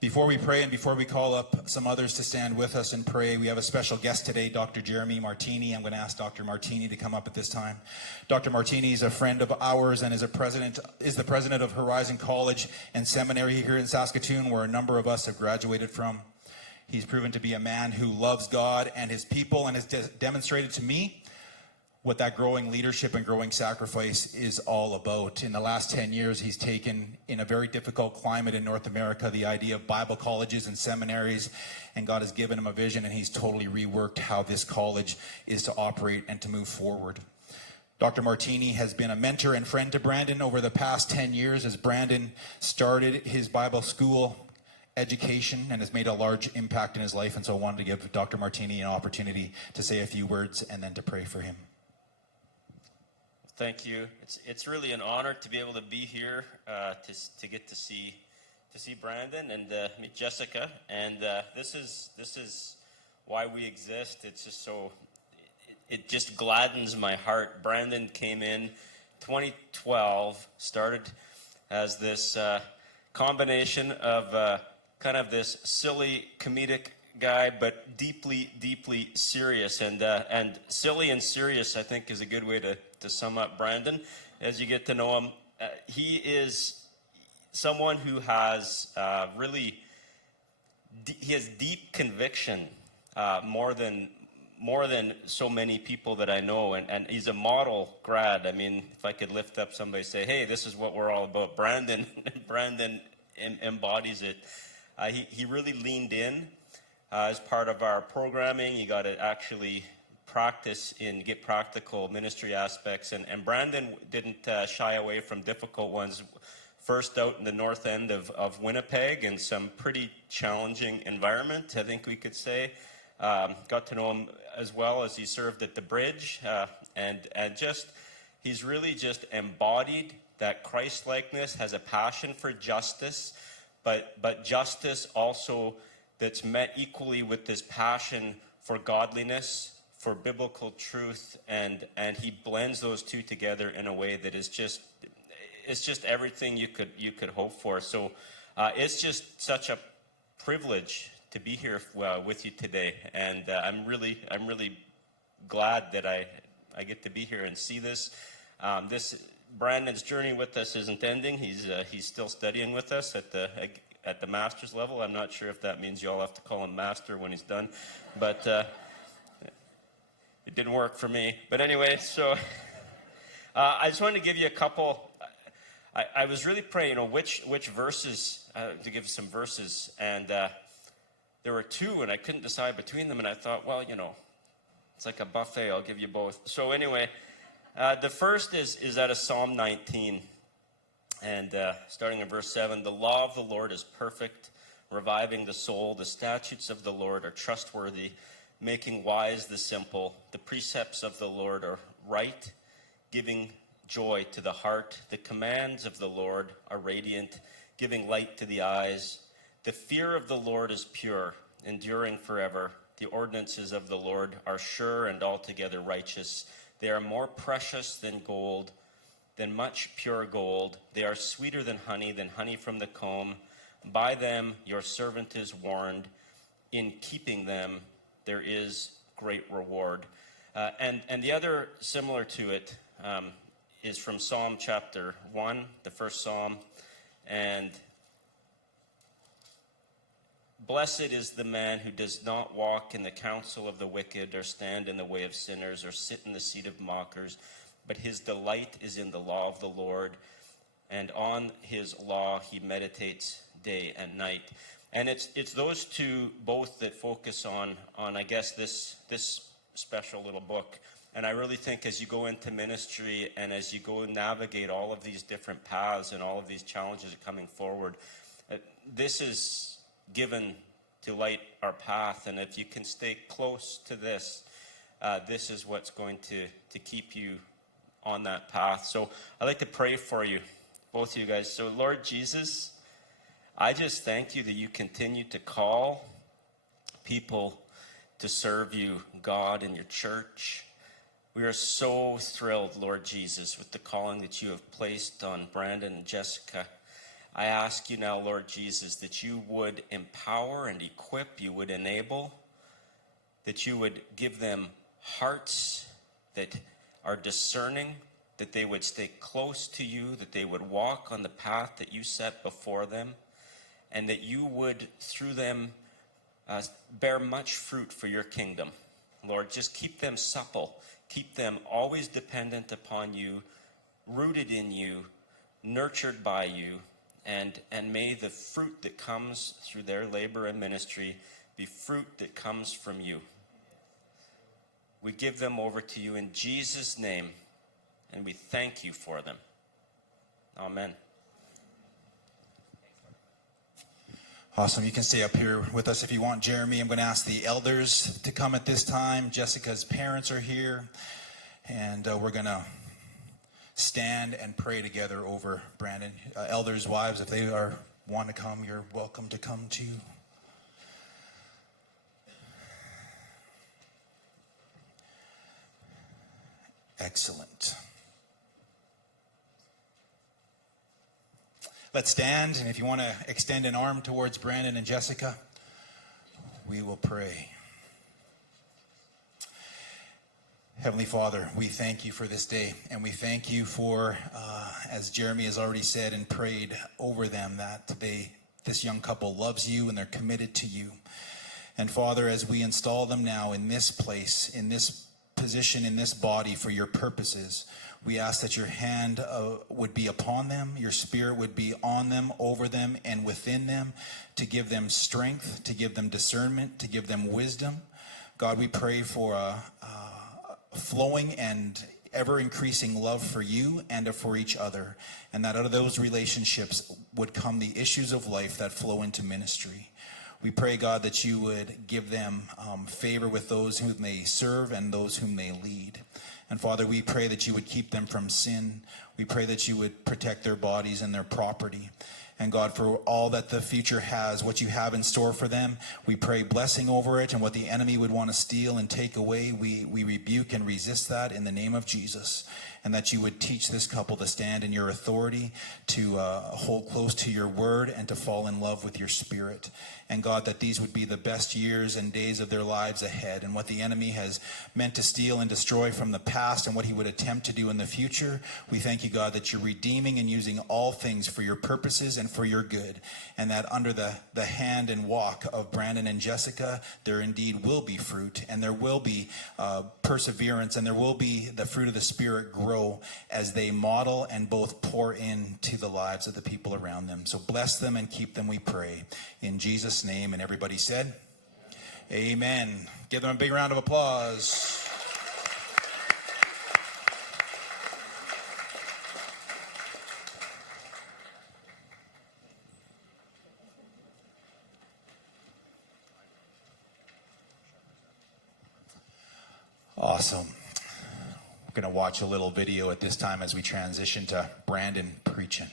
Before we pray and before we call up some others to stand with us and pray, we have a special guest today, Dr. Jeremy Martini. I'm going to ask Dr. Martini to come up at this time. Dr. Martini is a friend of ours and is the president of Horizon College and Seminary here in Saskatoon, where a number of us have graduated from. He's proven to be a man who loves God and his people and has demonstrated to me what that growing leadership and growing sacrifice is all about. In the last 10 years, he's taken, in a very difficult climate in North America, the idea of Bible colleges and seminaries, and God has given him a vision, and he's totally reworked how this college is to operate and to move forward. Dr. Martini has been a mentor and friend to Brandon over the past 10 years as Brandon started his Bible school education and has made a large impact in his life, and so I wanted to give Dr. Martini an opportunity to say a few words and then to pray for him. Thank you. It's really an honor to be able to be here to get to see Brandon and meet Jessica. And this is why we exist. It's just so it just gladdens my heart. Brandon came in 2012, started as this combination of kind of this silly comedic guy, but deeply serious, and silly and serious, I think, is a good way to sum up Brandon. As you get to know him, he is someone who has he has deep conviction, more than so many people that I know, and he's a model grad. I mean, if I could lift up somebody and say, hey, this is what we're all about, Brandon embodies it. He really leaned in as part of our programming. You got to actually practice and get practical ministry aspects, and Brandon didn't shy away from difficult ones. First out in the north end of Winnipeg, in some pretty challenging environment, I think we could say. Got to know him as well as he served at the Bridge, and he's really just embodied that Christ-likeness, has a passion for justice, but justice also that's met equally with this passion for godliness, for biblical truth, and he blends those two together in a way that is just everything you could hope for. So it's just such a privilege to be here with you today, and I'm really glad that I get to be here and see this. Brandon's journey with us isn't ending. He's still studying with us at the master's level. I'm not sure if that means you all have to call him master when he's done, but it didn't work for me. But anyway, so I just wanted to give you a couple. I was really praying, which verses to give some verses, and there were two, and I couldn't decide between them. And I thought, well, it's like a buffet. I'll give you both. So anyway, the first is out of Psalm 19, and starting in verse 7. The law of the Lord is perfect, reviving the soul. The statutes of the Lord are trustworthy, making wise the simple. The precepts of the Lord are right, giving joy to the heart. The commands of the Lord are radiant, giving light to the eyes. The fear of the Lord is pure, enduring forever. The ordinances of the Lord are sure and altogether righteous. They are more precious than gold, than much pure gold. They are sweeter than honey from the comb. By them your servant is warned. In keeping them there is great reward. And the other similar to it is from Psalm chapter 1, the first Psalm. And blessed is the man who does not walk in the counsel of the wicked, or stand in the way of sinners, or sit in the seat of mockers, but his delight is in the law of the Lord, and on his law he meditates day and night. And it's those two both that focus on I guess this special little book. And I really think as you go into ministry and as you go and navigate all of these different paths and all of these challenges coming forward, this is given to light our path. And if you can stay close to this, this is what's going to keep you on that path. So I'd like to pray for you, both of you guys. So Lord Jesus, I just thank you that you continue to call people to serve you, God, in your church. We are so thrilled, Lord Jesus, with the calling that you have placed on Brandon and Jessica. I ask you now, Lord Jesus, that you would empower and equip, you would enable, that you would give them hearts that are discerning, that they would stay close to you, that they would walk on the path that you set before them, and that you would, through them, bear much fruit for your kingdom. Lord, just keep them supple, keep them always dependent upon you, rooted in you, nurtured by you, and may the fruit that comes through their labor and ministry be fruit that comes from you. We give them over to you in Jesus' name, and we thank you for them. Amen. Awesome. You can stay up here with us if you want, Jeremy. I'm going to ask the elders to come at this time. Jessica's parents are here, and we're going to stand and pray together over Brandon. Elders' wives, if they want to come, you're welcome to come too. Excellent. Let's stand, and if you want to extend an arm towards Brandon and Jessica, we will pray. Heavenly Father, we thank you for this day, and we thank you for, as Jeremy has already said and prayed over them, that this young couple loves you and they're committed to you. And Father, as we install them now in this place, in this position, in this body for your purposes, we ask that your hand would be upon them, your spirit would be on them, over them, and within them, to give them strength, to give them discernment, to give them wisdom. God, we pray for a flowing and ever-increasing love for you and for each other, and that out of those relationships would come the issues of life that flow into ministry. We pray, God, that you would give them favor with those whom they serve and those whom they lead. And Father, we pray that you would keep them from sin. We pray that you would protect their bodies and their property. And God, for all that the future has, what you have in store for them, we pray blessing over it, and what the enemy would want to steal and take away, we rebuke and resist that in the name of Jesus. And that you would teach this couple to stand in your authority, to hold close to your word, and to fall in love with your spirit. And God, that these would be the best years and days of their lives ahead. And what the enemy has meant to steal and destroy from the past and what he would attempt to do in the future, we thank you, God, that you're redeeming and using all things for your purposes and for your good. And that under the hand and walk of Brandon and Jessica, there indeed will be fruit, and there will be perseverance, and there will be the fruit of the Spirit grow as they model and both pour into the lives of the people around them. So bless them and keep them, we pray. In Jesus' name, and everybody said, amen. Give them a big round of applause. Awesome. We're going to watch a little video at this time as we transition to Brandon preaching.